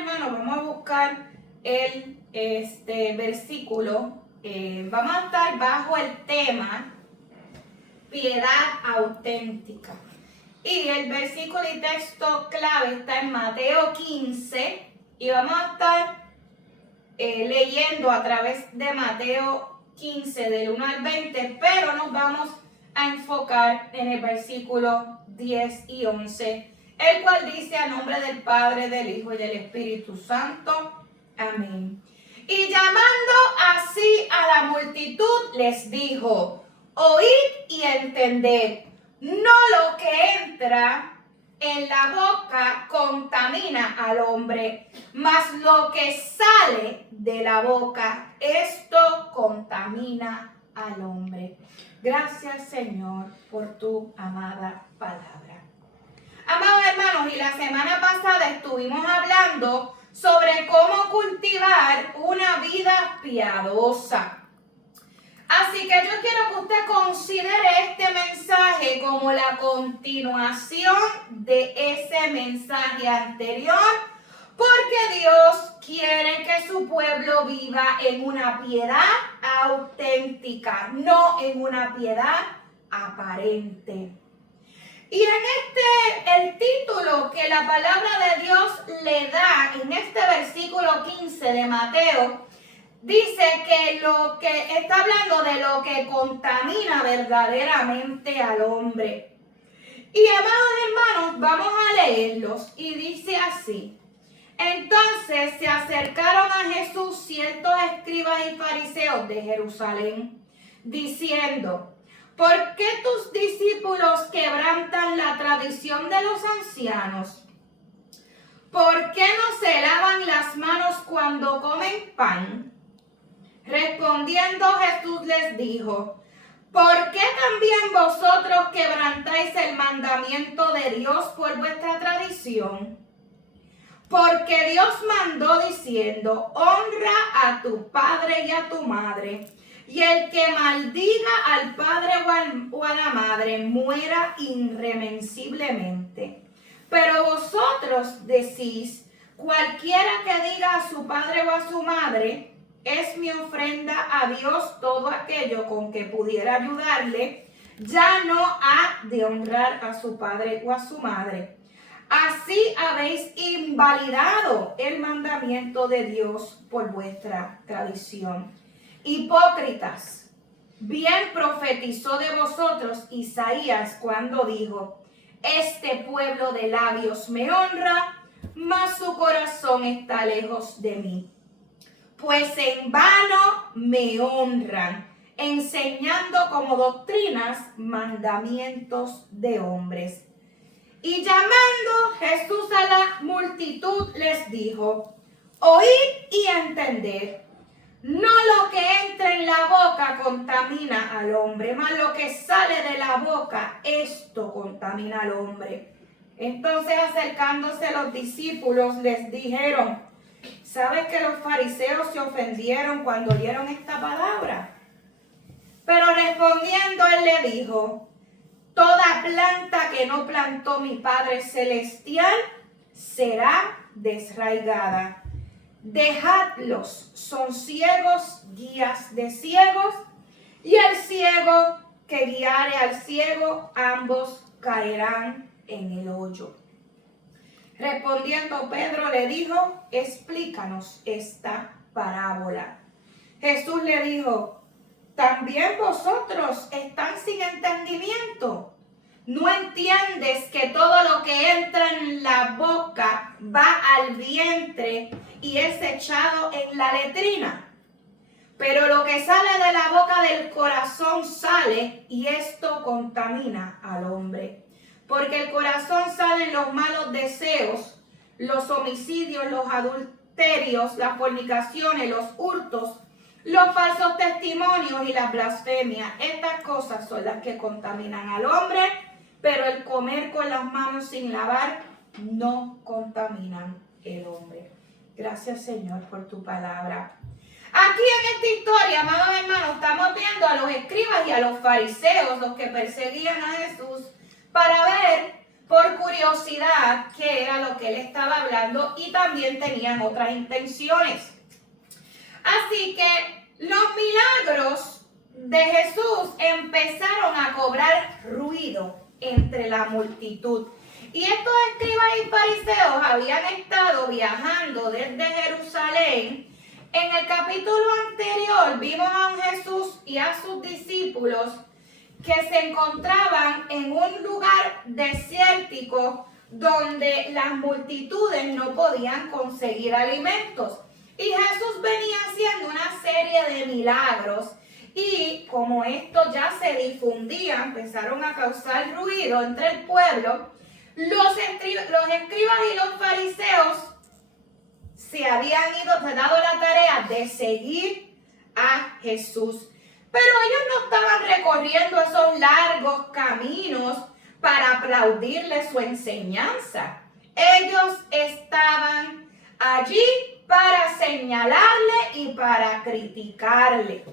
hermanos, vamos a buscar el versículo. Vamos a estar bajo el tema piedad auténtica. Y el versículo y texto clave está en Mateo 15. Y vamos a estar leyendo a través de Mateo 15 del 1 al 20. Pero nos vamos a enfocar en el versículo 10 y 11. El cual dice: a nombre del Padre, del Hijo y del Espíritu Santo. Amén. Y llamando así a la multitud, les dijo: oíd y entended. No lo que entra en la boca contamina al hombre, mas lo que sale de la boca, esto contamina al hombre. Gracias, Señor, por tu amada palabra. Amados hermanos, y la semana pasada estuvimos hablando sobre cómo cultivar una vida piadosa. Así que yo quiero que usted considere este mensaje como la continuación de ese mensaje anterior, porque Dios quiere que su pueblo viva en una piedad auténtica, no en una piedad aparente. Y el título que la palabra de Dios le da en este versículo 15 de Mateo, dice que lo que está hablando de lo que contamina verdaderamente al hombre. Y amados hermanos, vamos a leerlos y dice así: entonces se acercaron a Jesús ciertos escribas y fariseos de Jerusalén, diciendo: ¿por qué tus discípulos quebrantan la tradición de los ancianos? ¿Por qué no se lavan las manos cuando comen pan? Respondiendo Jesús les dijo: ¿por qué también vosotros quebrantáis el mandamiento de Dios por vuestra tradición? Porque Dios mandó diciendo: honra a tu padre y a tu madre. Y el que maldiga al padre o a la madre muera irremisiblemente. Pero vosotros decís: cualquiera que diga a su padre o a su madre, es mi ofrenda a Dios, todo aquello con que pudiera ayudarle, ya no ha de honrar a su padre o a su madre. Así habéis invalidado el mandamiento de Dios por vuestra tradición. Hipócritas, bien profetizó de vosotros Isaías cuando dijo: este pueblo de labios me honra, mas su corazón está lejos de mí. Pues en vano me honran, enseñando como doctrinas mandamientos de hombres. Y llamando Jesús a la multitud les dijo: oíd y entended. No lo que entra en la boca contamina al hombre, mas lo que sale de la boca, esto contamina al hombre. Entonces, acercándose los discípulos, les dijeron: ¿sabes que los fariseos se ofendieron cuando oyeron esta palabra? Pero respondiendo él le dijo: toda planta que no plantó mi Padre Celestial será desraigada. Dejadlos, son ciegos, guías de ciegos, y el ciego que guiare al ciego, ambos caerán en el hoyo. Respondiendo Pedro le dijo: explícanos esta parábola. Jesús le dijo: ¿también vosotros están sin entendimiento? ¿No entiendes que todo lo que entra en la boca va al vientre y es echado en la letrina? Pero lo que sale de la boca del corazón sale, y esto contamina al hombre. Porque el corazón salen los malos deseos, los homicidios, los adulterios, las fornicaciones, los hurtos, los falsos testimonios y las blasfemias. Estas cosas son las que contaminan al hombre, pero el comer con las manos sin lavar no contaminan el hombre. Gracias, Señor, por tu palabra. Aquí en esta historia, amados hermanos, estamos viendo a los escribas y a los fariseos, los que perseguían a Jesús, para ver por curiosidad qué era lo que él estaba hablando y también tenían otras intenciones. Así que los milagros de Jesús empezaron a cobrar ruido entre la multitud. Y estos escribas y fariseos habían estado viajando desde Jerusalén. En el capítulo anterior vimos a un Jesús y a sus discípulos que se encontraban en un lugar desértico donde las multitudes no podían conseguir alimentos. Y Jesús venía haciendo una serie de milagros y como esto ya se difundía, empezaron a causar ruido entre el pueblo, los escribas y los fariseos se habían dado la tarea de seguir a Jesús. Pero ellos no estaban recorriendo esos largos caminos para aplaudirle su enseñanza. Ellos estaban allí para señalarle y para criticarle.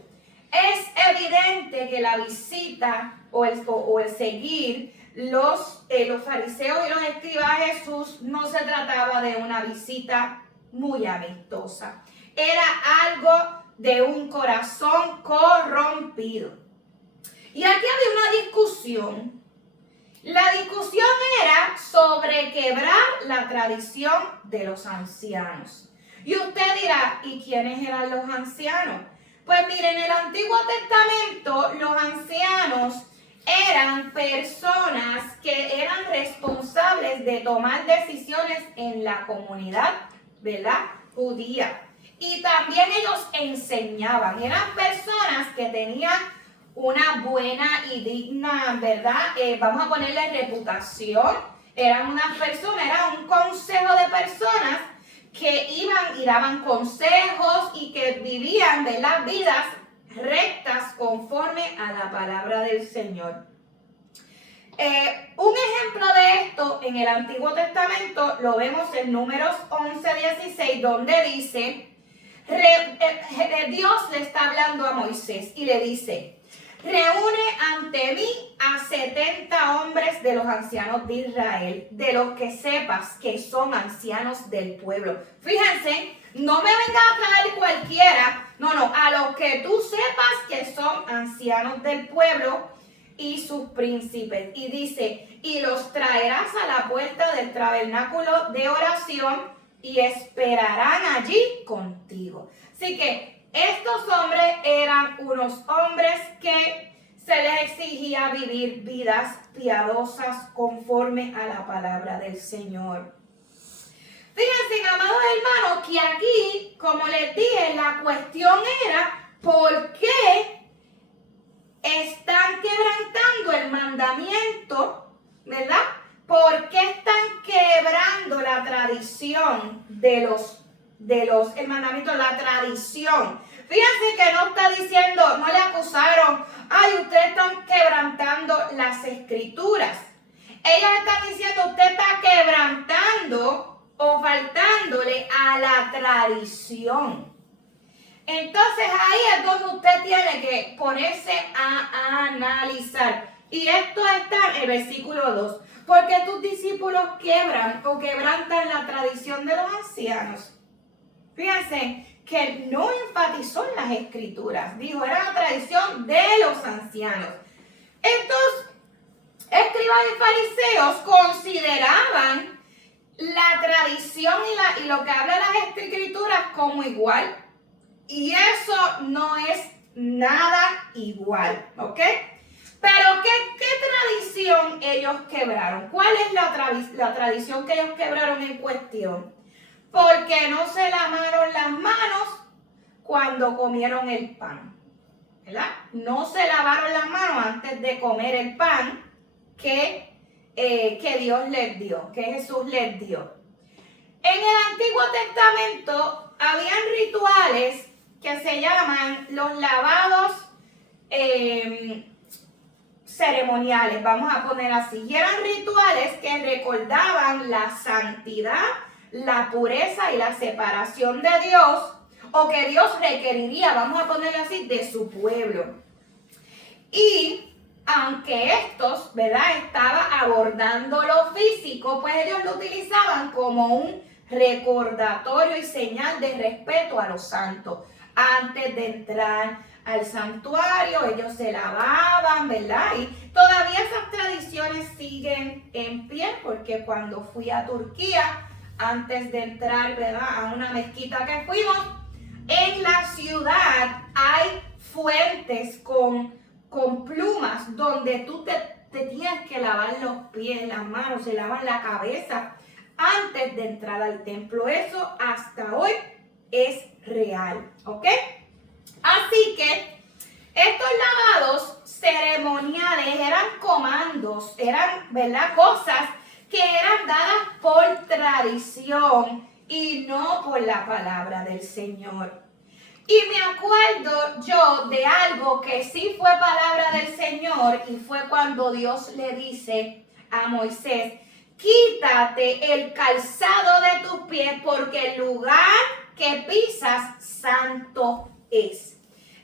Es evidente que la visita o el seguir los fariseos y los escribas a Jesús no se trataba de una visita muy amistosa. Era algo de un corazón corrompido. Y aquí había una discusión. La discusión era sobre quebrar la tradición de los ancianos. Y usted dirá, ¿y quiénes eran los ancianos? Pues miren, en el Antiguo Testamento los ancianos eran personas que eran responsables de tomar decisiones en la comunidad, ¿verdad?, judía. Y también ellos enseñaban. Eran personas que tenían una buena y digna, ¿verdad? Vamos a ponerle reputación. Eran unas personas, era un consejo de personas que iban y daban consejos y que vivían, ¿verdad?, vidas rectas conforme a la palabra del Señor. Un ejemplo de esto en el Antiguo Testamento lo vemos en Números 11:16, donde dice, Dios le está hablando a Moisés y le dice, reúne ante mí a 70 hombres de los ancianos de Israel, de los que sepas que son ancianos del pueblo. Fíjense, no me venga a traer cualquiera, no, a los que tú sepas que son ancianos del pueblo y sus príncipes. Y dice, y los traerás a la puerta del tabernáculo de oración y esperarán allí contigo. Así que estos hombres eran unos hombres que se les exigía vivir vidas piadosas conforme a la palabra del Señor. Fíjense, amados hermanos, que aquí, como les dije, la cuestión era ¿por qué están quebrantando el mandamiento, verdad? ¿Por qué están quebrando la tradición el mandamiento, la tradición? Fíjense que no está diciendo, no le acusaron, ay, ustedes están quebrantando las escrituras. Ellos están diciendo, usted está quebrantando o faltándole a la tradición. Entonces ahí es donde usted tiene que ponerse a analizar. Y esto está en el versículo 2. Porque tus discípulos quiebran o quebrantan la tradición de los ancianos. Fíjense que no enfatizó en las escrituras. Dijo, era la tradición de los ancianos. Estos escribas y fariseos consideraban la tradición y lo que habla las escrituras como igual. Y eso no es nada igual, ¿ok? Pero ¿qué tradición ellos quebraron? ¿Cuál es la tradición que ellos quebraron en cuestión? Porque no se lavaron las manos cuando comieron el pan, ¿verdad? No se lavaron las manos antes de comer el pan que Dios les dio, que Jesús les dio. En el Antiguo Testamento habían rituales que se llaman los lavados ceremoniales, vamos a poner así. Y eran rituales que recordaban la santidad, la pureza y la separación de Dios, o que Dios requeriría, vamos a ponerlo así, de su pueblo. Y aunque estos, ¿verdad?, estaba abordando lo físico, pues ellos lo utilizaban como un recordatorio y señal de respeto a los santos. Antes de entrar al santuario, ellos se lavaban, ¿verdad? Y todavía esas tradiciones siguen en pie, porque cuando fui a Turquía, antes de entrar, ¿verdad?, a una mezquita que fuimos, en la ciudad hay fuentes con plumas donde tú te tienes que lavar los pies, las manos, se lavan la cabeza antes de entrar al templo. Eso hasta hoy es real, ¿ok? Así que estos lavados ceremoniales eran comandos, eran, ¿verdad?, cosas que eran dadas por tradición y no por la palabra del Señor. Y me acuerdo yo de algo que sí fue palabra del Señor, y fue cuando Dios le dice a Moisés: quítate el calzado de tus pies, porque el lugar que pisas santo es.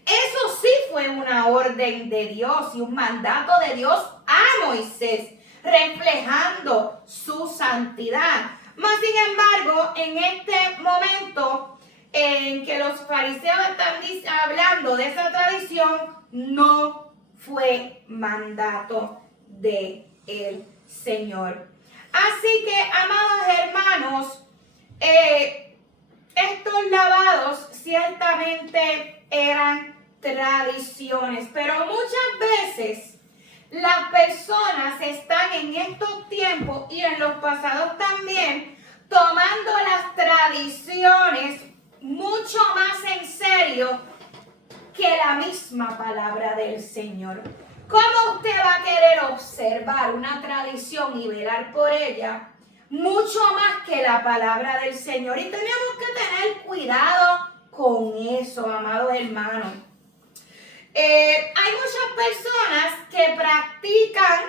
Eso sí fue una orden de Dios y un mandato de Dios a Moisés, reflejando su santidad. Mas, sin embargo, en este momento en que los fariseos están hablando de esa tradición, no fue mandato del Señor. Así que, amados hermanos, estos lavados ciertamente eran tradiciones, pero muchas veces las personas están en estos tiempos y en los pasados también tomando las tradiciones mucho más en serio que la misma palabra del Señor. ¿Cómo usted va a querer observar una tradición y velar por ella mucho más que la palabra del Señor? Y tenemos que tener cuidado con eso, amados hermanos. Hay muchas personas que practican,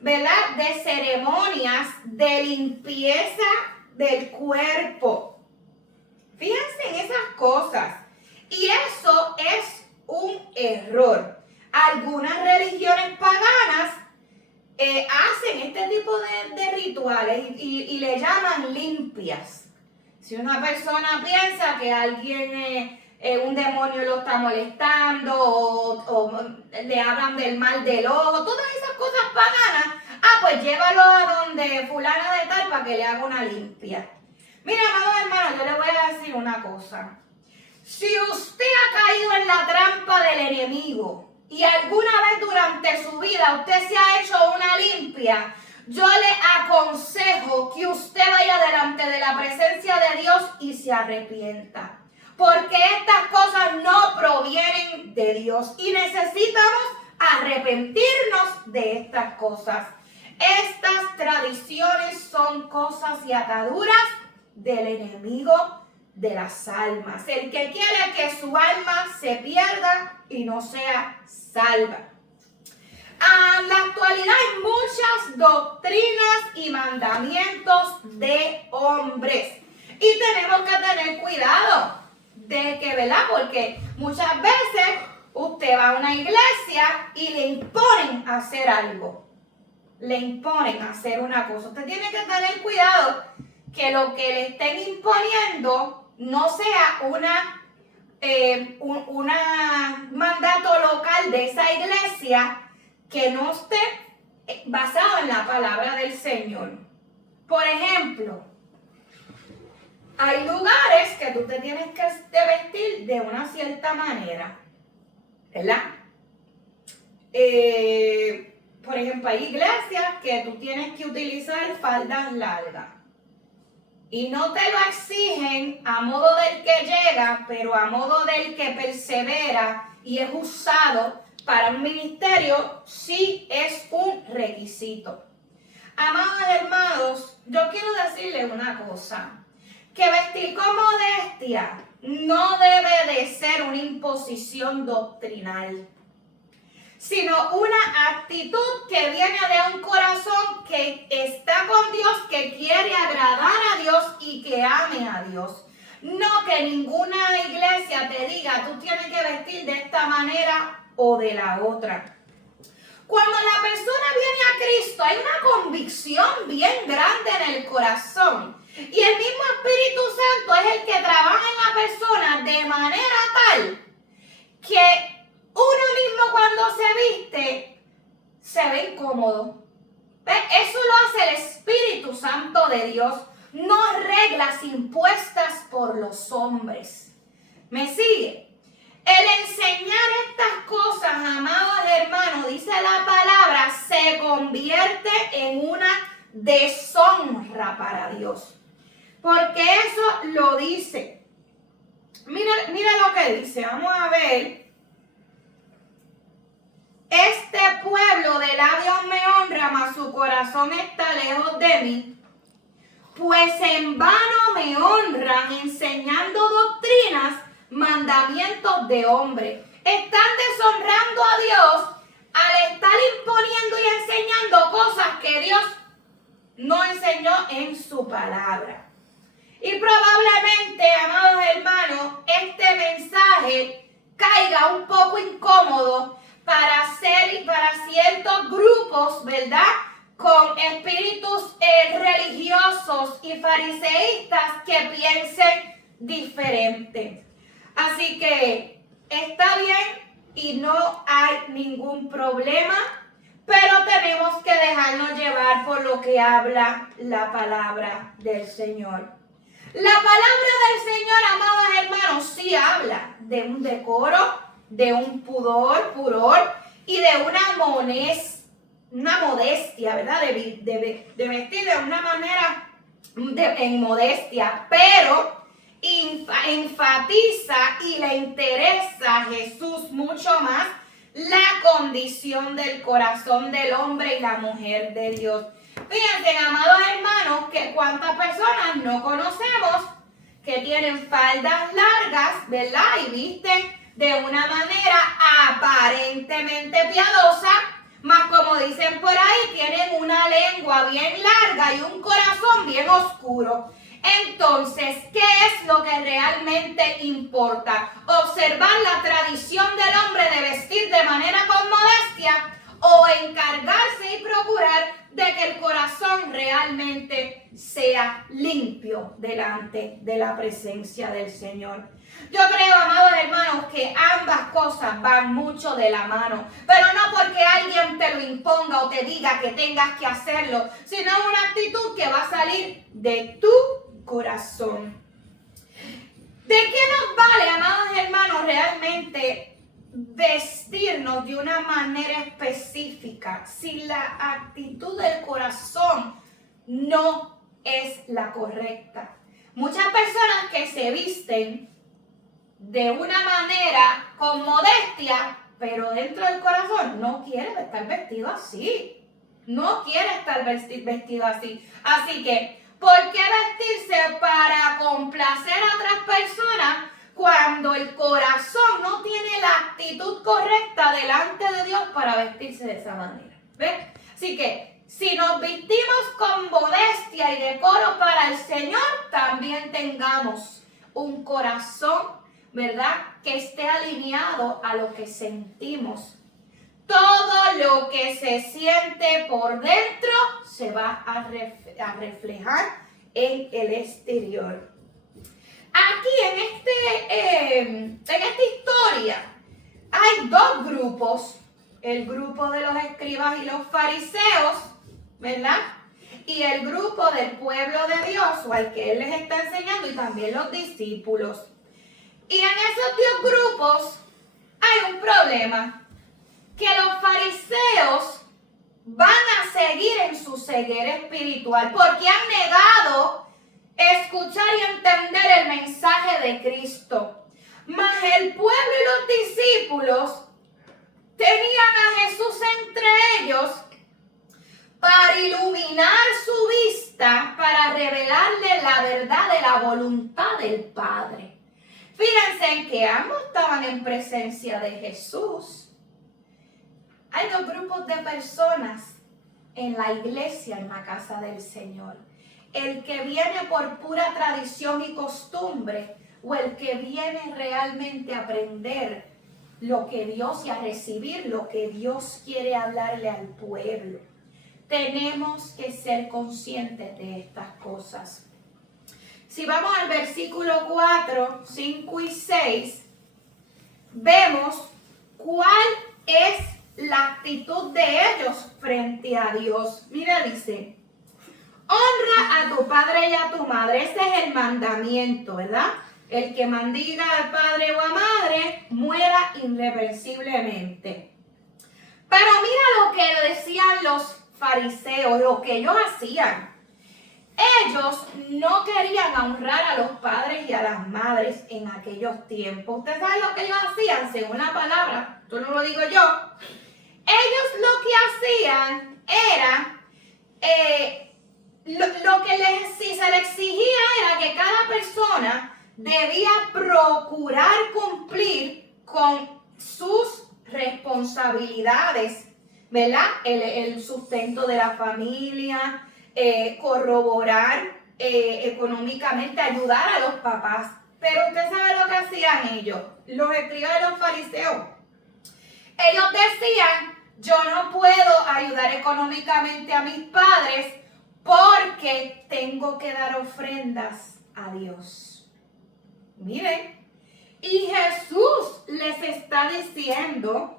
¿verdad?, de ceremonias de limpieza del cuerpo. Fíjense en esas cosas. Y eso es un error. Algunas religiones paganas hacen este tipo de rituales y le llaman limpias. Si una persona piensa que alguien, un demonio lo está molestando o le hablan del mal del ojo, todas esas cosas paganas, pues llévalo a donde fulana de tal para que le haga una limpia. Mira, amados hermanos, yo le voy a decir una cosa. Si usted ha caído en la trampa del enemigo y alguna vez durante su vida usted se ha hecho una limpia, yo le aconsejo que usted vaya delante de la presencia de Dios y se arrepienta. Porque estas cosas no provienen de Dios y necesitamos arrepentirnos de estas cosas. Estas tradiciones son cosas y ataduras del enemigo de las almas, el que quiere que su alma se pierda y no sea salva. En la actualidad hay muchas doctrinas y mandamientos de hombres y tenemos que tener cuidado de que, ¿verdad?, porque muchas veces usted va a una iglesia y le imponen a hacer algo, le imponen a hacer una cosa. Usted tiene que tener cuidado que lo que le estén imponiendo no sea un mandato local de esa iglesia que no esté basado en la palabra del Señor. Por ejemplo, hay lugares que tú te tienes que vestir de una cierta manera, ¿verdad? Por ejemplo, hay iglesias que tú tienes que utilizar faldas largas. Y no te lo exigen a modo del que llega, pero a modo del que persevera y es usado para un ministerio, sí es un requisito. Amados hermanos, yo quiero decirles una cosa, que vestir con modestia no debe de ser una imposición doctrinal, sino una actitud que viene de un corazón que está con Dios, que quiere agradar a Dios y que ame a Dios. No que ninguna iglesia te diga, tú tienes que vestir de esta manera o de la otra. Cuando la persona viene a Cristo, hay una convicción bien grande en el corazón. Y el mismo Espíritu Santo es el que trabaja en la persona de manera tal que uno mismo cuando se viste se ve incómodo. Eso lo hace el Espíritu Santo de Dios, no reglas impuestas por los hombres. ¿Me sigue? El enseñar estas cosas, amados hermanos, dice la palabra, se convierte en una deshonra para Dios. Porque eso lo dice. Mira lo que dice, vamos a ver. Este pueblo de labios me honra, mas su corazón está lejos de mí. Pues en vano me honran enseñando doctrinas, mandamientos de hombre. Están deshonrando a Dios al estar imponiendo y enseñando cosas que Dios no enseñó en su palabra. Y probablemente, amados hermanos, este mensaje caiga un poco incómodo para ciertos grupos, ¿verdad?, con espíritus religiosos y fariseístas que piensen diferente. Así que está bien y no hay ningún problema, pero tenemos que dejarnos llevar por lo que habla la palabra del Señor. La palabra del Señor, amados hermanos, sí habla de un decoro, de un pudor y de una modestia, ¿verdad? De vestir de una manera en modestia, pero enfatiza y le interesa a Jesús mucho más la condición del corazón del hombre y la mujer de Dios. Fíjense, amados hermanos, que cuántas personas no conocemos que tienen faldas largas, ¿verdad? Y visten de una manera aparentemente piadosa, mas como dicen por ahí, tienen una lengua bien larga y un corazón bien oscuro. Entonces, ¿qué es lo que realmente importa? ¿Observar la tradición del hombre de vestir de manera con modestia o encargarse y procurar de que el corazón realmente sea limpio delante de la presencia del Señor? Yo creo, amados hermanos, que ambas cosas van mucho de la mano, pero no porque alguien te lo imponga o te diga que tengas que hacerlo, sino una actitud que va a salir de tu corazón. ¿De qué nos vale, amados hermanos, realmente vestirnos de una manera específica si la actitud del corazón no es la correcta? Muchas personas que se visten de una manera con modestia, pero dentro del corazón no quiere estar vestido así. No quiere estar vestido así. Así que, ¿por qué vestirse para complacer a otras personas cuando el corazón no tiene la actitud correcta delante de Dios para vestirse de esa manera? ¿Ves? Así que, si nos vestimos con modestia y decoro para el Señor, también tengamos un corazón, ¿verdad?, que esté alineado a lo que sentimos. Todo lo que se siente por dentro se va a reflejar en el exterior. Aquí en esta historia hay dos grupos. El grupo de los escribas y los fariseos, ¿verdad?, y el grupo del pueblo de Dios, o al que Él les está enseñando, y también los discípulos. Y en esos dos grupos hay un problema, que los fariseos van a seguir en su ceguera espiritual porque han negado escuchar y entender el mensaje de Cristo. Mas el pueblo y los discípulos tenían a Jesús entre ellos para iluminar su vista, para revelarle la verdad de la voluntad del Padre. Fíjense en que ambos estaban en presencia de Jesús. Hay dos grupos de personas en la iglesia, en la casa del Señor. El que viene por pura tradición y costumbre, o el que viene realmente a aprender lo que Dios y a recibir lo que Dios quiere hablarle al pueblo. Tenemos que ser conscientes de estas cosas. Si vamos al versículo 4, 5 y 6, vemos cuál es la actitud de ellos frente a Dios. Mira, dice, honra a tu padre y a tu madre. Ese es el mandamiento, ¿verdad? El que maldiga al padre o a madre muera irreversiblemente. Pero mira lo que decían los fariseos, lo que ellos hacían. Ellos no querían honrar a los padres y a las madres en aquellos tiempos. ¿Ustedes saben lo que ellos hacían? Según la palabra, esto no lo digo yo. Ellos lo que hacían era, lo que si se les exigía era que cada persona debía procurar cumplir con sus responsabilidades, ¿verdad? El sustento de la familia, corroborar económicamente, ayudar a los papás. Pero usted sabe lo que hacían ellos, los escribas de los fariseos. Ellos decían, yo no puedo ayudar económicamente a mis padres porque tengo que dar ofrendas a Dios. Miren, y Jesús les está diciendo,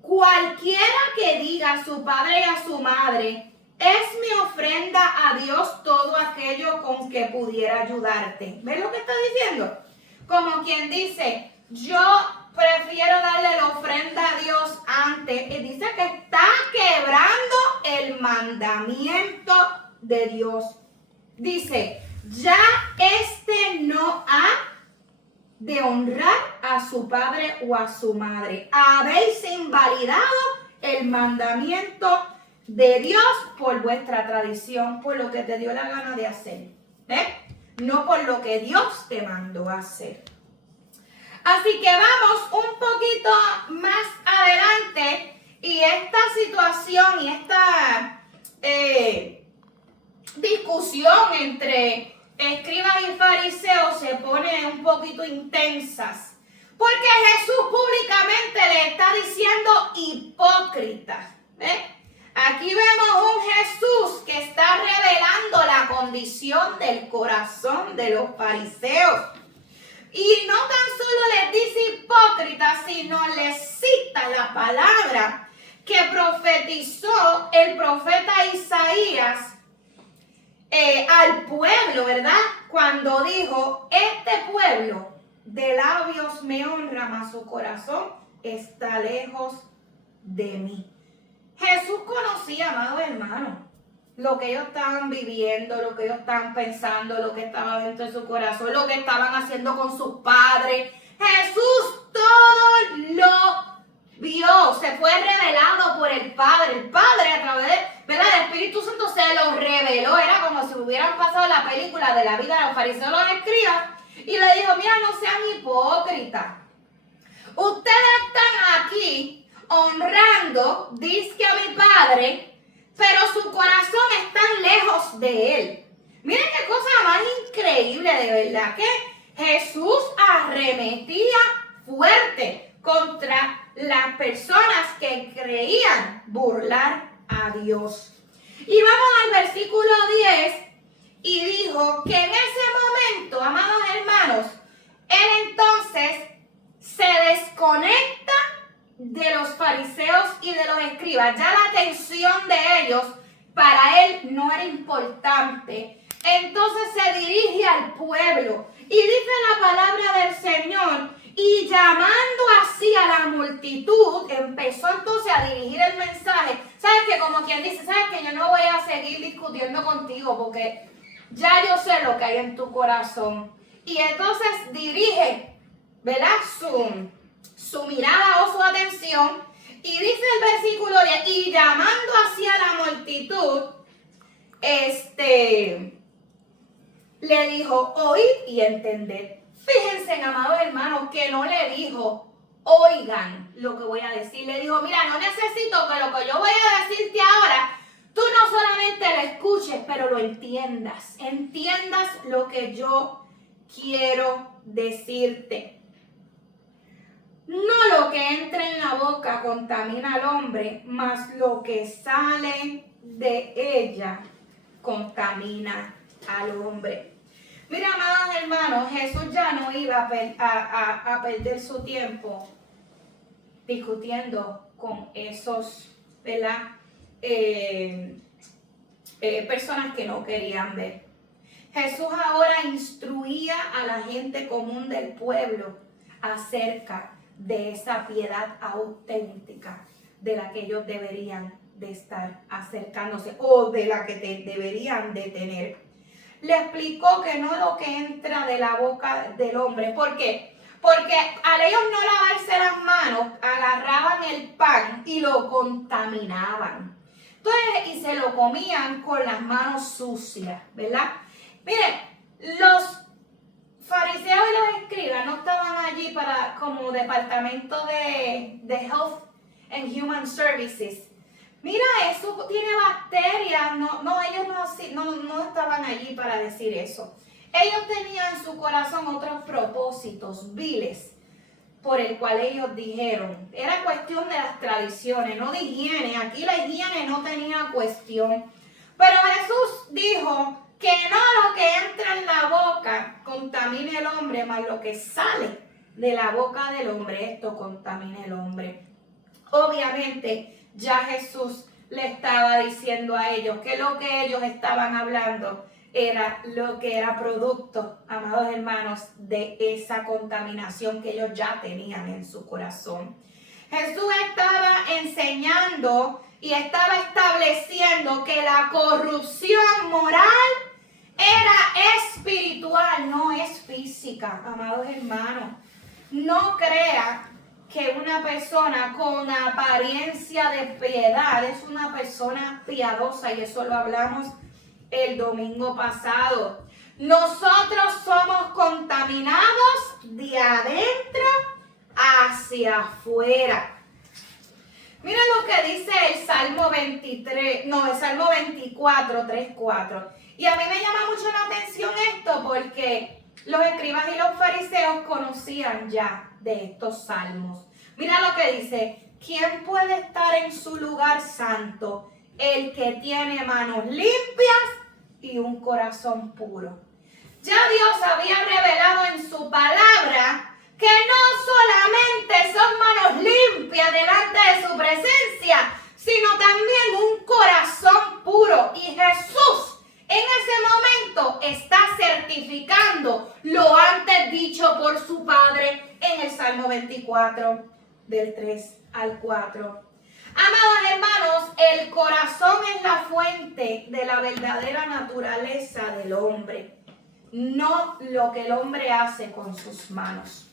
cualquiera que diga a su padre y a su madre, es mi ofrenda a Dios todo aquello con que pudiera ayudarte. ¿Ves lo que está diciendo? Como quien dice, yo prefiero darle la ofrenda a Dios antes. Y dice que está quebrando el mandamiento de Dios. Dice, ya no ha de honrar a su padre o a su madre. Habéis invalidado el mandamiento de Dios por vuestra tradición, por lo que te dio la gana de hacer. No por lo que Dios te mandó a hacer. Así que vamos un poquito más adelante y esta situación y esta discusión entre escribas y fariseos se pone un poquito intensas. Porque Jesús públicamente le está diciendo hipócrita. Aquí vemos un Jesús que está revelando la condición del corazón de los fariseos. Y no tan solo les dice hipócrita, sino les cita la palabra que profetizó el profeta Isaías al pueblo, ¿verdad? Cuando dijo, este pueblo de labios me honra, mas su corazón está lejos de mí. Jesús conocía, amados hermanos, lo que ellos estaban viviendo, lo que ellos estaban pensando, lo que estaba dentro de su corazón, lo que estaban haciendo con sus padres. Jesús todo lo vio, se fue revelado por el Padre. El Padre a través ¿verdad? El Espíritu Santo se lo reveló. Era como si hubieran pasado la película de la vida de los fariseos, los escribas, y le dijo, mira, no sean hipócritas. Ustedes están aquí honrando, dizque a mi Padre, pero su corazón está lejos de Él. Miren qué cosa más increíble, de verdad, que Jesús arremetía fuerte contra las personas que creían burlar a Dios. Y vamos al versículo 10, y dijo que en ese momento, amados hermanos, Él entonces se desconecta de los fariseos y de los escribas. Ya la atención de ellos para Él no era importante. Entonces se dirige al pueblo y dice la palabra del Señor, y llamando así a la multitud, empezó entonces a dirigir el mensaje. ¿Sabes qué? Como quien dice, ¿sabes qué? Yo no voy a seguir discutiendo contigo porque ya yo sé lo que hay en tu corazón. Y entonces dirige, ¿verdad? Su mirada o su atención. Y dice el versículo 10, y llamando así a la multitud, le dijo, oíd y entended. Fíjense, amados hermanos, que no le dijo, oigan lo que voy a decir. Le dijo, mira, no necesito que lo que yo voy a decirte ahora, tú no solamente lo escuches, pero lo entiendas. Entiendas lo que yo quiero decirte. No lo que entra en la boca contamina al hombre, mas lo que sale de ella contamina al hombre. Mira, amados hermanos, Jesús ya no iba a perder su tiempo discutiendo con esos, ¿verdad? Personas que no querían ver. Jesús ahora instruía a la gente común del pueblo acerca de esa piedad auténtica de la que ellos deberían de estar acercándose o de la que deberían de tener. Le explicó que no lo que entra de la boca del hombre. ¿Por qué? Porque al ellos no lavarse las manos, agarraban el pan y lo contaminaban. Entonces, y se lo comían con las manos sucias, ¿verdad? Miren, los fariseos y los escribas no estaban allí para como departamento de Health and Human Services. Mira, eso tiene bacterias. Ellos no estaban allí para decir eso. Ellos tenían en su corazón otros propósitos viles por el cual ellos dijeron. Era cuestión de las tradiciones, no de higiene. Aquí la higiene no tenía cuestión. Pero Jesús dijo que no lo que entra en la boca contamine el hombre, mas lo que sale de la boca del hombre, esto contamina el hombre. Obviamente, ya Jesús le estaba diciendo a ellos que lo que ellos estaban hablando era lo que era producto, amados hermanos, de esa contaminación que ellos ya tenían en su corazón. Jesús estaba enseñando y estaba estableciendo que la corrupción moral era espiritual, no es física, amados hermanos. No crea que una persona con apariencia de piedad es una persona piadosa, y eso lo hablamos el domingo pasado. Nosotros somos contaminados de adentro hacia afuera. Mira lo que dice el Salmo 24, 3, 4. Y a mí me llama mucho la atención esto porque los escribas y los fariseos conocían ya de estos salmos. Mira lo que dice: ¿quién puede estar en su lugar santo? El que tiene manos limpias y un corazón puro. Ya Dios había revelado en su palabra que no solamente son manos limpias delante de su presencia, sino también un corazón puro. Y Jesús en ese momento está certificando lo antes dicho por su Padre en el Salmo 24, del 3 al 4. Amados hermanos, el corazón es la fuente de la verdadera naturaleza del hombre, no lo que el hombre hace con sus manos.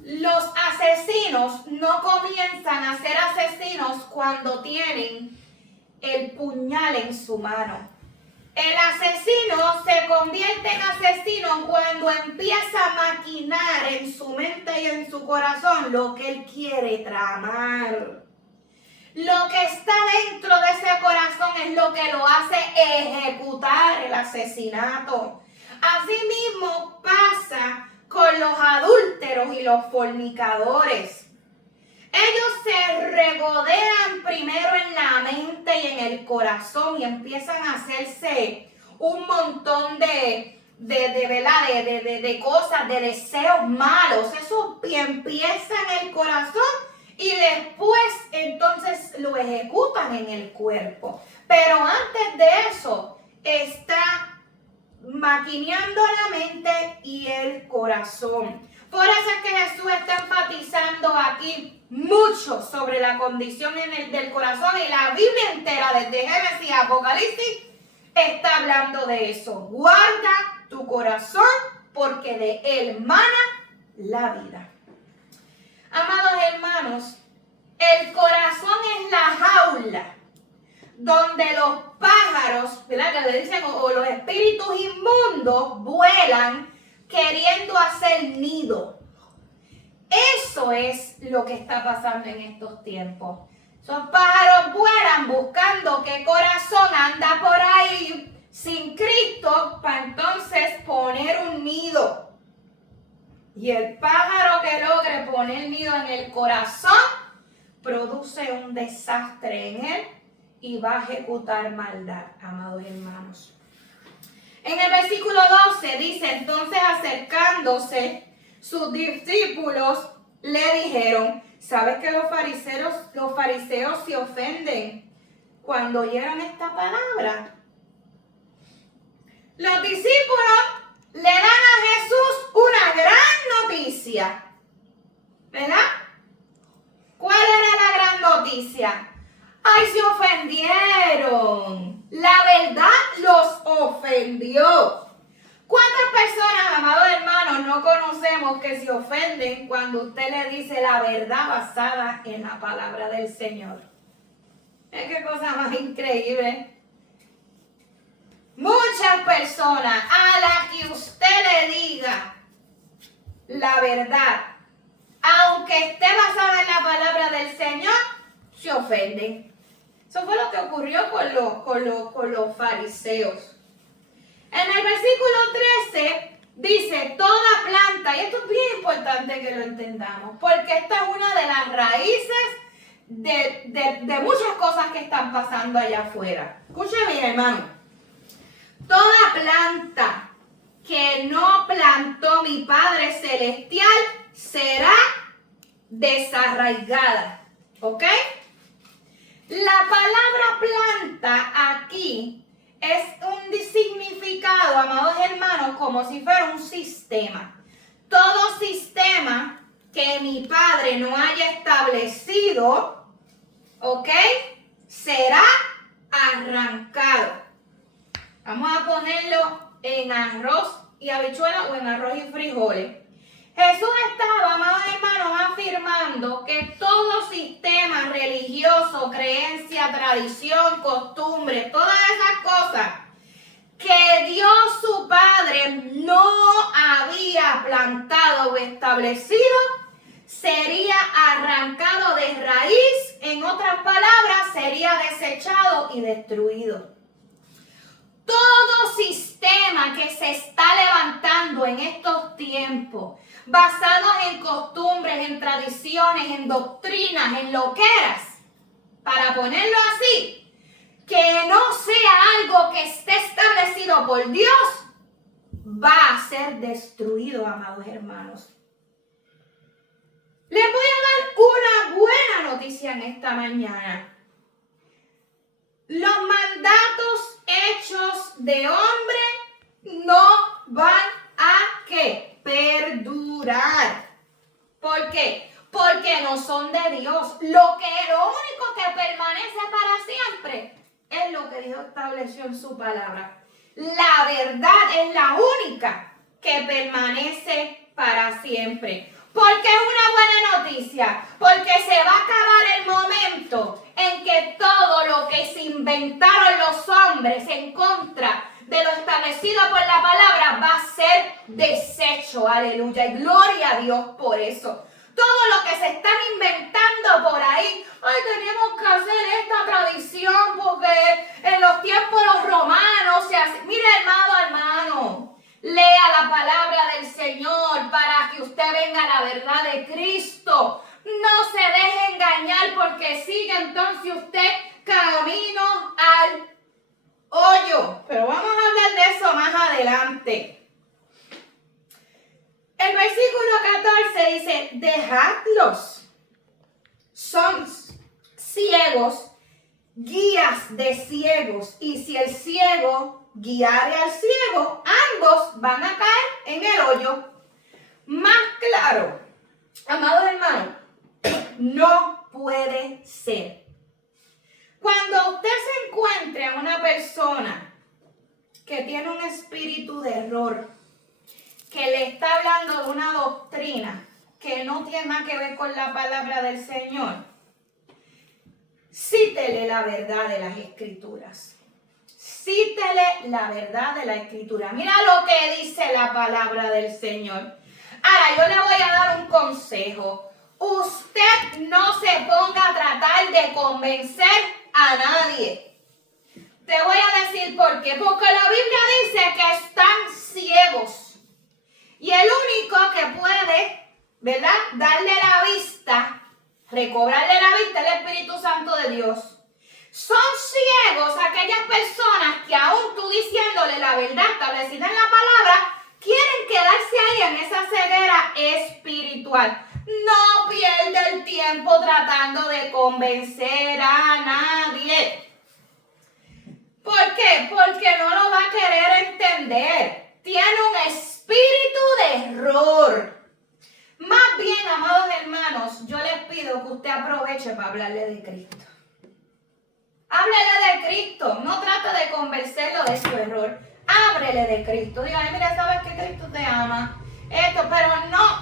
Los asesinos no comienzan a ser asesinos cuando tienen el puñal en su mano. El asesino se convierte en asesino cuando empieza a maquinar en su mente y en su corazón lo que él quiere tramar. Lo que está dentro de ese corazón es lo que lo hace ejecutar el asesinato. Asimismo pasa con los adúlteros y los fornicadores. Ellos se regodean primero en la mente y en el corazón y empiezan a hacerse un montón de cosas, de deseos malos. Eso empieza en el corazón y después entonces lo ejecutan en el cuerpo. Pero antes de eso está maquineando la mente y el corazón. Por eso es que Jesús está enfatizando aquí mucho sobre la condición del corazón, y la Biblia entera, desde Génesis a Apocalipsis, está hablando de eso. Guarda tu corazón porque de él mana la vida. Amados hermanos, el corazón es la jaula donde los pájaros, ¿verdad?, que le dicen, o los espíritus inmundos vuelan queriendo hacer nido. Eso es lo que está pasando en estos tiempos. Esos pájaros vuelan buscando qué corazón anda por ahí sin Cristo para entonces poner un nido. Y el pájaro que logre poner nido en el corazón, produce un desastre en él y va a ejecutar maldad, amados hermanos. En el versículo 12 dice, entonces acercándose sus discípulos le dijeron, ¿sabes que los fariseos se ofenden cuando oyeron esta palabra? Los discípulos le dan a Jesús una gran noticia, ¿verdad? ¿Cuál era la gran noticia? ¡Ay, se ofendieron! La verdad los ofendió. ¿Cuántas personas, amados hermanos, no conocemos que se ofenden cuando usted le dice la verdad basada en la palabra del Señor? Es qué cosa más increíble. Muchas personas a las que usted le diga la verdad, aunque esté basada en la palabra del Señor, se ofenden. Eso fue lo que ocurrió con los fariseos. En el versículo 13 dice, toda planta, y esto es bien importante que lo entendamos, porque esta es una de las raíces de muchas cosas que están pasando allá afuera. Escuche bien, hermano. Toda planta que no plantó mi Padre Celestial será desarraigada. ¿Ok? La palabra planta aquí es un significado, amados hermanos, como si fuera un sistema. Todo sistema que mi Padre no haya establecido, ¿ok?, será arrancado. Vamos a ponerlo en arroz y habichuela o en arroz y frijoles. Jesús estaba, amados hermanos, afirmando que todo sistema religioso, creencia, tradición, costumbre, todas esas cosas que Dios su Padre no había plantado o establecido, sería arrancado de raíz. En otras palabras, sería desechado y destruido. Todo sistema que se está levantando en estos tiempos, basados en costumbres, en tradiciones, en doctrinas, en loqueras, para ponerlo así, que no sea algo que esté establecido por Dios, va a ser destruido, amados hermanos. Les voy a dar una buena noticia en esta mañana. Los mandatos hechos de hombre no van a ¿qué? Perdurar. ¿Por qué? Porque no son de Dios. Lo único que permanece para siempre es lo que Dios estableció en su palabra. La verdad es la única que permanece para siempre. Porque es una buena noticia, porque se va a acabar el momento en que todo lo que se inventaron los hombres en contra de lo establecido por la palabra va a ser deshecho. Aleluya, y gloria a Dios por eso. Todo lo que se están inventando por ahí, ay, tenemos que hacer esta tradición porque en los tiempos de los romanos se hace. Mire, hermano, lea la palabra del Señor para que usted venga a la verdad de Cristo. No se deje engañar porque sigue entonces usted camino al hoyo. Pero vamos a hablar de eso más adelante. El versículo 14 dice, dejadlos. Son ciegos, guías de ciegos. Y si el ciego guiare al ciego, ambos van a caer en el hoyo. Más claro, amados hermanos, no puede ser. Cuando usted se encuentre a una persona que tiene un espíritu de error, que le está hablando de una doctrina que no tiene nada que ver con la palabra del Señor, cítele la verdad de las Escrituras. Cítele la verdad de la Escritura. Mira lo que dice la palabra del Señor. Ahora, yo le voy a dar un consejo. Usted no se ponga a tratar de convencer a nadie. Te voy a decir por qué. Porque la Biblia dice que están ciegos. Y el único que puede, ¿verdad?, darle la de cobrarle la vista el Espíritu Santo de Dios. Son ciegos aquellas personas que aún tú diciéndole la verdad establecida en la palabra, quieren quedarse ahí en esa ceguera espiritual. No pierda el tiempo tratando de convencer a nadie. ¿Por qué? Porque no lo va a querer entender. Tiene un espíritu de error. Más bien, amados hermanos, yo les pido que usted aproveche para hablarle de Cristo. Háblele de Cristo. No trate de convencerlo de su error. Háblele de Cristo. Dígale, mira, sabes que Cristo te ama. Pero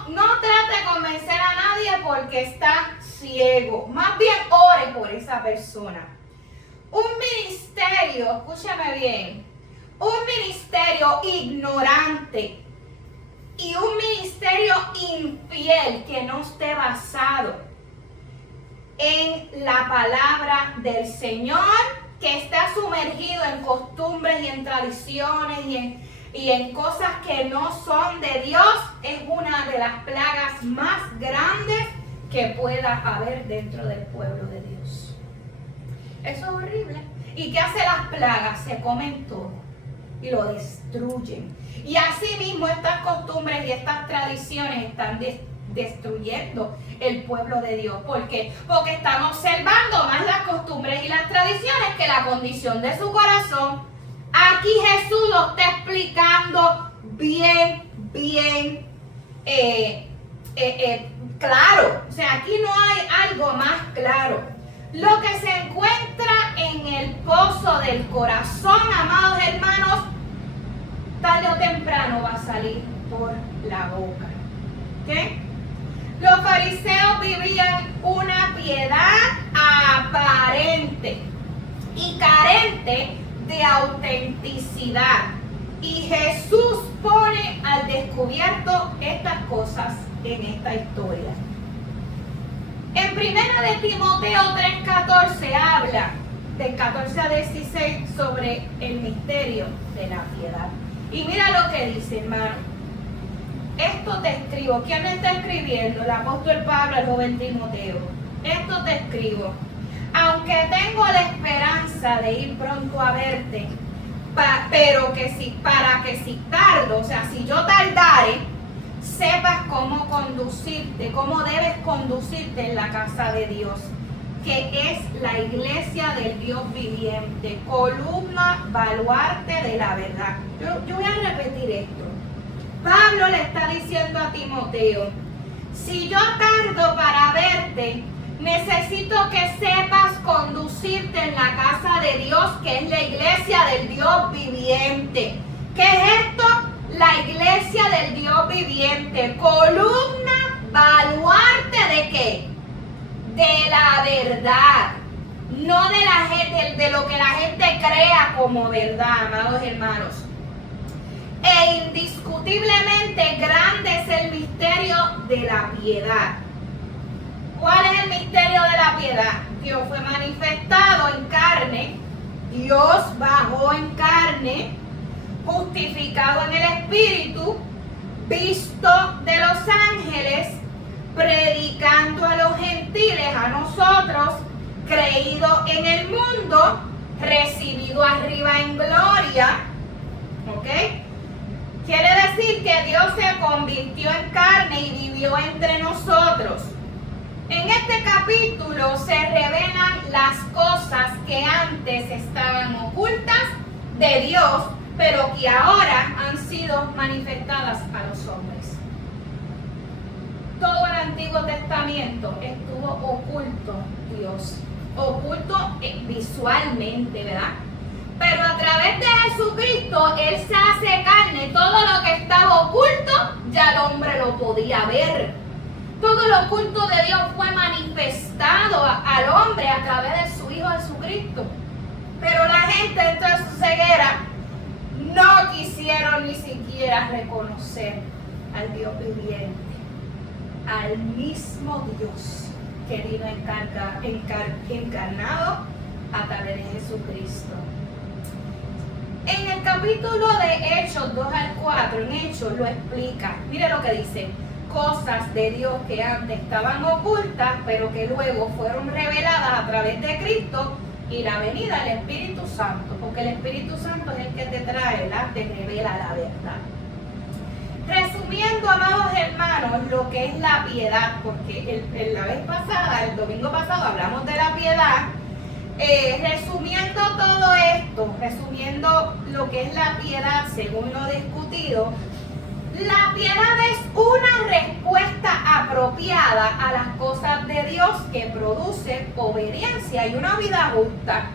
no trate de convencer a nadie porque está ciego. Más bien ore por esa persona. Un ministerio, escúchame bien, un ministerio ignorante y un ministerio infiel que no esté basado en la palabra del Señor, que está sumergido en costumbres y en tradiciones y en cosas que no son de Dios, es una de las plagas más grandes que pueda haber dentro del pueblo de Dios. Eso es horrible. ¿Y qué hace las plagas? Se comen todo y lo destruyen. Y así mismo estas costumbres y estas tradiciones están destruyendo el pueblo de Dios. ¿Por qué? Porque están observando más las costumbres y las tradiciones que la condición de su corazón. Aquí Jesús lo está explicando bien claro. O sea, aquí no hay algo más claro. Lo que se encuentra en el pozo del corazón, amados hermanos, tarde o temprano va a salir por la boca. ¿Ok? Los fariseos vivían una piedad aparente y carente de autenticidad. Y Jesús pone al descubierto estas cosas en esta historia. En 1 de Timoteo 3:14 habla del 14 a 16 sobre el misterio de la piedad. Y mira lo que dice, hermano. Esto te escribo. ¿Quién me está escribiendo? El apóstol Pablo al joven Timoteo. Esto te escribo. Aunque tengo la esperanza de ir pronto a verte, pero para que si tardo, o sea, si yo tardare, sepas cómo conducirte, cómo debes conducirte en la casa de Dios, que es la iglesia del Dios viviente, columna, baluarte de la verdad. Yo voy a repetir esto. Pablo le está diciendo a Timoteo, si yo tardo para verte, necesito que sepas conducirte en la casa de Dios, que es la iglesia del Dios viviente. ¿Qué es esto? La iglesia del Dios viviente, columna, baluarte ¿de qué? De la verdad, no de la gente, de lo que la gente crea como verdad, amados hermanos. E indiscutiblemente grande es el misterio de la piedad. ¿Cuál es el misterio de la piedad? Dios fue manifestado en carne, Dios bajó en carne, justificado en el Espíritu, visto de los ángeles, predicando a los gentiles, a nosotros, creído en el mundo, recibido arriba en gloria. ¿Ok? Quiere decir que Dios se convirtió en carne y vivió entre nosotros. En este capítulo se revelan las cosas que antes estaban ocultas de Dios, pero que ahora han sido manifestadas a los hombres. Todo el Antiguo Testamento estuvo oculto, Dios, oculto visualmente, ¿verdad? Pero a través de Jesucristo, Él se hace carne. Todo lo que estaba oculto, ya el hombre lo podía ver. Todo lo oculto de Dios fue manifestado al hombre a través de su Hijo Jesucristo. Pero la gente, dentro de su ceguera, no quisieron ni siquiera reconocer al Dios viviente, al mismo Dios que vino encarnado a través de Jesucristo. En el capítulo de Hechos 2 al 4, en Hechos lo explica. Mire lo que dice. cosas de Dios que antes estaban ocultas, pero que luego fueron reveladas a través de Cristo y la venida del Espíritu Santo, porque el Espíritu Santo es el que te trae, te revela la verdad. Resumiendo, amados hermanos, lo que es la piedad, porque la vez pasada, el domingo pasado, hablamos de la piedad. Resumiendo todo esto, resumiendo lo que es la piedad según lo discutido, la piedad es una respuesta apropiada a las cosas de Dios que produce obediencia y una vida justa.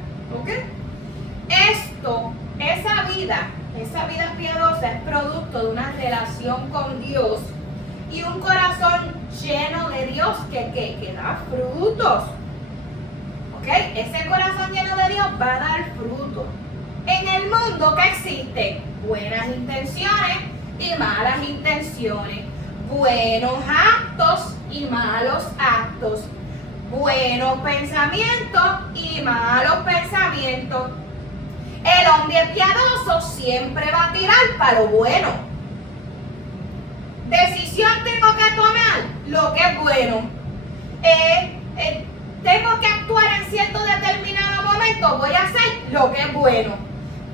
¿Ok? Esa vida piadosa es producto de una relación con Dios y un corazón lleno de Dios que da frutos. ¿Ok? Ese corazón lleno de Dios va a dar frutos. En el mundo que existen buenas intenciones y malas intenciones, buenos actos y malos actos, buenos pensamientos y malos pensamientos. El hombre piadoso siempre va a tirar para lo bueno. Decisión tengo que tomar lo que es bueno. Tengo que actuar en cierto determinado momento, voy a hacer lo que es bueno.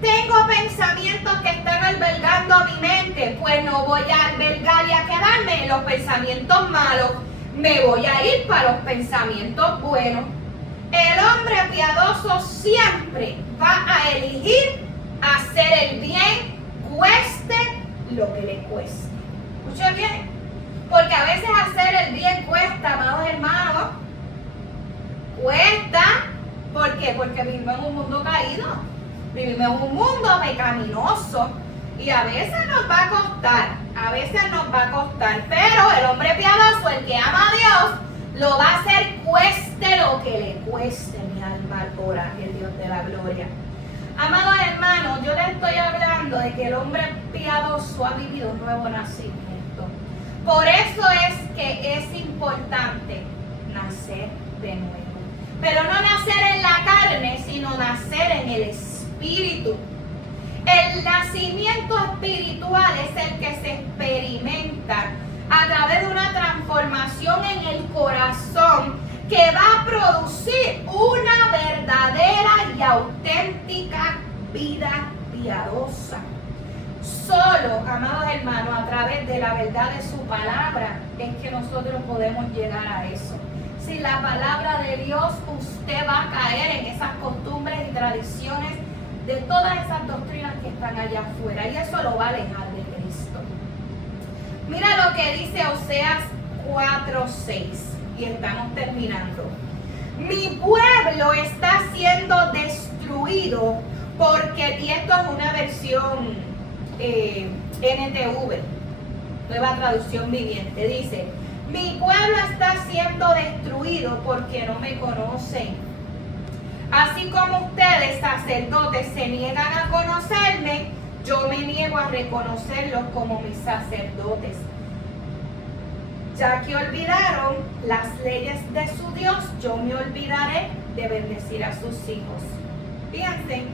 Tengo pensamientos que están albergando mi mente, pues no voy a albergar y a quedarme en los pensamientos malos. Me voy a ir para los pensamientos buenos. El hombre piadoso siempre va a elegir hacer el bien, cueste lo que le cueste. Escuche bien, porque a veces hacer el bien cuesta, amados hermanos. Cuesta, ¿por qué? Porque vivimos en un mundo caído, vivimos en un mundo pecaminoso y a veces nos va a costar, pero el hombre piadoso, el que ama a Dios, lo va a hacer cueste lo que le cueste. Mi alma adora el Dios de la gloria. Amados hermanos, yo les estoy hablando de que el hombre piadoso ha vivido un nuevo nacimiento. Por eso es que es importante nacer de nuevo. Pero no nacer en la carne, sino nacer en el Espíritu. El nacimiento espiritual es el que se experimenta a través de una transformación en el corazón que va a producir una verdadera y auténtica vida piadosa. Solo, amados hermanos, a través de la verdad de su palabra es que nosotros podemos llegar a eso. Sin la palabra de Dios, usted va a caer en esas costumbres y tradiciones de todas esas doctrinas que están allá afuera, y eso lo va a alejar de Cristo. Mira lo que dice Oseas 4:6, y estamos terminando. Mi pueblo está siendo destruido porque, y esto es una versión NTV, Nueva Traducción Viviente, dice: mi pueblo está siendo destruido porque no me conocen. Así como ustedes, sacerdotes, se niegan a conocerme, yo me niego a reconocerlos como mis sacerdotes. Ya que olvidaron las leyes de su Dios, yo me olvidaré de bendecir a sus hijos. Fíjense,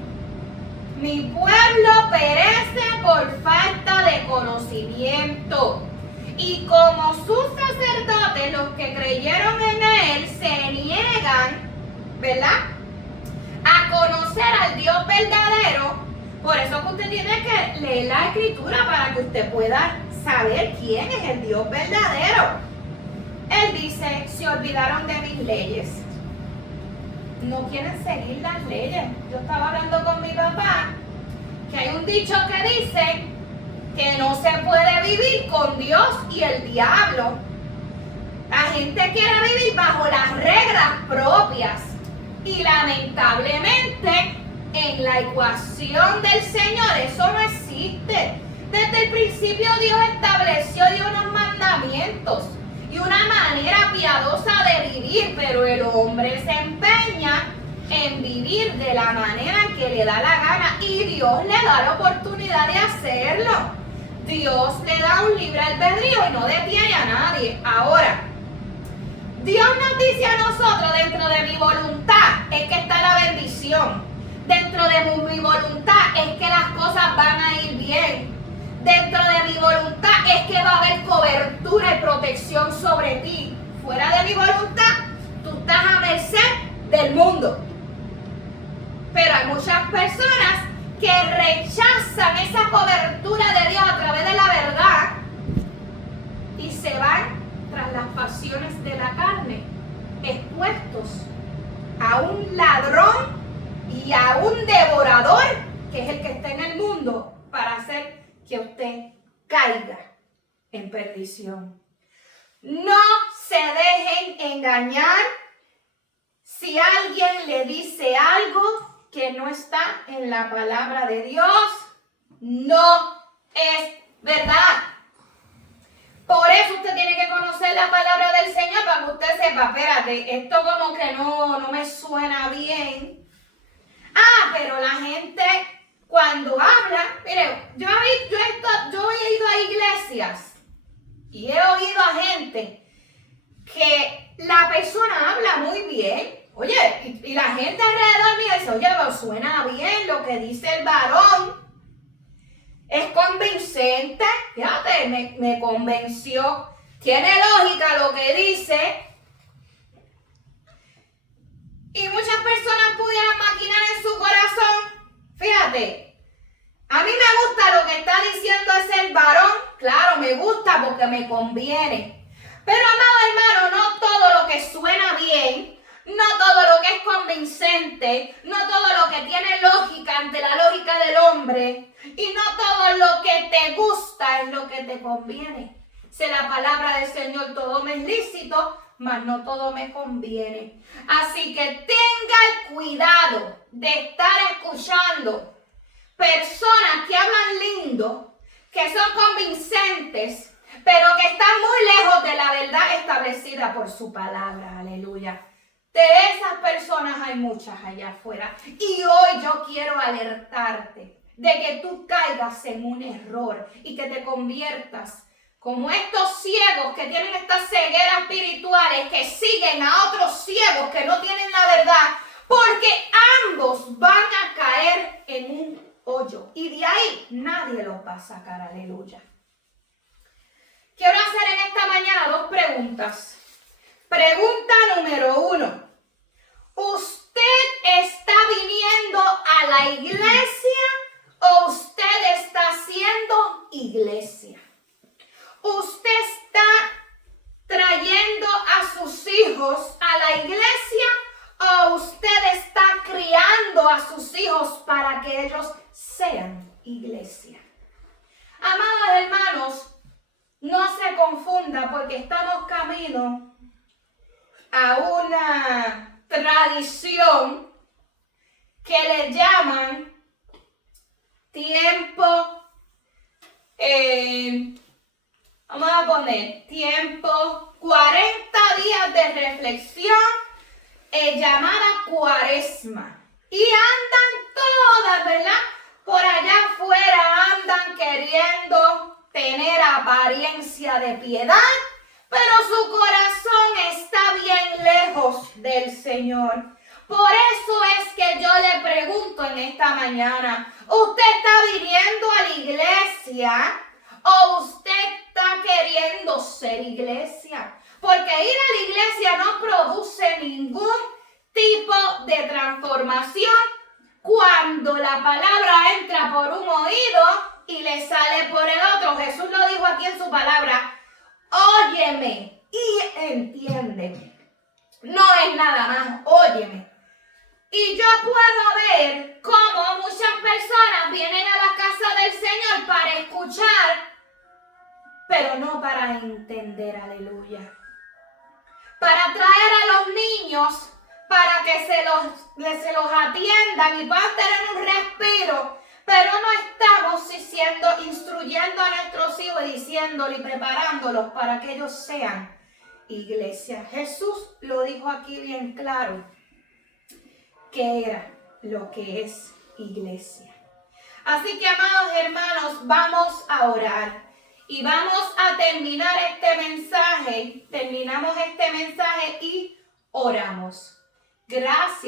mi pueblo perece por falta de conocimiento. Y como sus sacerdotes, los que creyeron en él, se niegan, ¿verdad?, a conocer al Dios verdadero. Por eso que usted tiene que leer la Escritura para que usted pueda saber quién es el Dios verdadero. Él dice: se olvidaron de mis leyes. No quieren seguir las leyes. Yo estaba hablando con mi papá que hay un dicho que dice que no se puede vivir con Dios y el diablo. La gente quiere vivir bajo las reglas propias. Y lamentablemente en la ecuación del Señor eso no existe. Desde el principio Dios estableció unos mandamientos y una manera piadosa de vivir, pero el hombre se empeña en vivir de la manera en que le da la gana y Dios le da la oportunidad de hacerlo. Dios le da un libre albedrío y no detiene a nadie. Ahora, Dios nos dice a nosotros: dentro de mi voluntad es que está la bendición. Dentro de mi voluntad es que las cosas van a ir bien. Dentro de mi voluntad es que va a haber cobertura y protección mundo. Pero hay muchas personas que rechazan esa cobertura de Dios a través de la verdad y se van tras las pasiones de la carne, expuestos a un ladrón y a un devorador, que es el que está en el mundo, para hacer que usted caiga en perdición. No se dejen engañar si alguien le dice algo que no está en la palabra de Dios. No es verdad. Por eso usted tiene que conocer la palabra del Señor para que usted sepa, espérate, esto como que no me suena bien. Pero la gente cuando habla, mire, yo he ido a iglesias y he oído a gente que la persona habla muy bien. Oye, y la gente alrededor mío dice, oye, pero suena bien lo que dice el varón. Es convincente. Fíjate, me convenció. Tiene lógica lo que dice. Y muchas personas pudieran maquinar en su corazón. Fíjate, a mí me gusta lo que está diciendo ese varón. Claro, me gusta porque me conviene. Pero, amado hermano, no todo lo que suena bien, no todo lo que es convincente, no todo lo que tiene lógica ante la lógica del hombre, y no todo lo que te gusta es lo que te conviene. Si la palabra del Señor, todo me es lícito, mas no todo me conviene. Así que tenga el cuidado de estar escuchando personas que hablan lindo, que son convincentes, pero que están muy lejos de la verdad establecida por su palabra. Aleluya. De esas personas hay muchas allá afuera. Y hoy yo quiero alertarte de que tú caigas en un error y que te conviertas como estos ciegos que tienen estas cegueras espirituales, que siguen a otros ciegos que no tienen la verdad, porque ambos van a caer en un hoyo y de ahí nadie los va a sacar. Aleluya. Quiero hacer en esta mañana 2 preguntas. Pregunta número 1. ¿Usted está viniendo a la iglesia o usted está haciendo iglesia? ¿Usted está trayendo a sus hijos a la iglesia o usted está criando a sus hijos para que ellos sean iglesia? Amados hermanos, no se confunda porque estamos camino a una tradición que le llaman tiempo, vamos a poner tiempo, 40 días de reflexión, llamada Cuaresma. Y andan todas, ¿verdad? Por allá afuera andan queriendo tener apariencia de piedad, pero su corazón está bien lejos del Señor. Por eso es que yo le pregunto en esta mañana, ¿usted está viniendo a la iglesia o usted está queriendo ser iglesia? Porque ir a la iglesia no produce ningún tipo de transformación cuando la palabra entra por un oído y le sale por el otro. Jesús lo dijo aquí en su palabra, óyeme y entiéndeme. No es nada más, óyeme. Y yo puedo ver cómo muchas personas vienen a la casa del Señor para escuchar, pero no para entender. Aleluya. Para traer a los niños, para que se los atiendan y puedan tener un respiro, pero no estamos instruyendo a nuestros hijos y diciéndoles y preparándolos para que ellos sean iglesia. Jesús lo dijo aquí bien claro, que era lo que es iglesia. Así que, amados hermanos, vamos a orar y vamos a terminar este mensaje. Terminamos este mensaje y oramos. Gracias.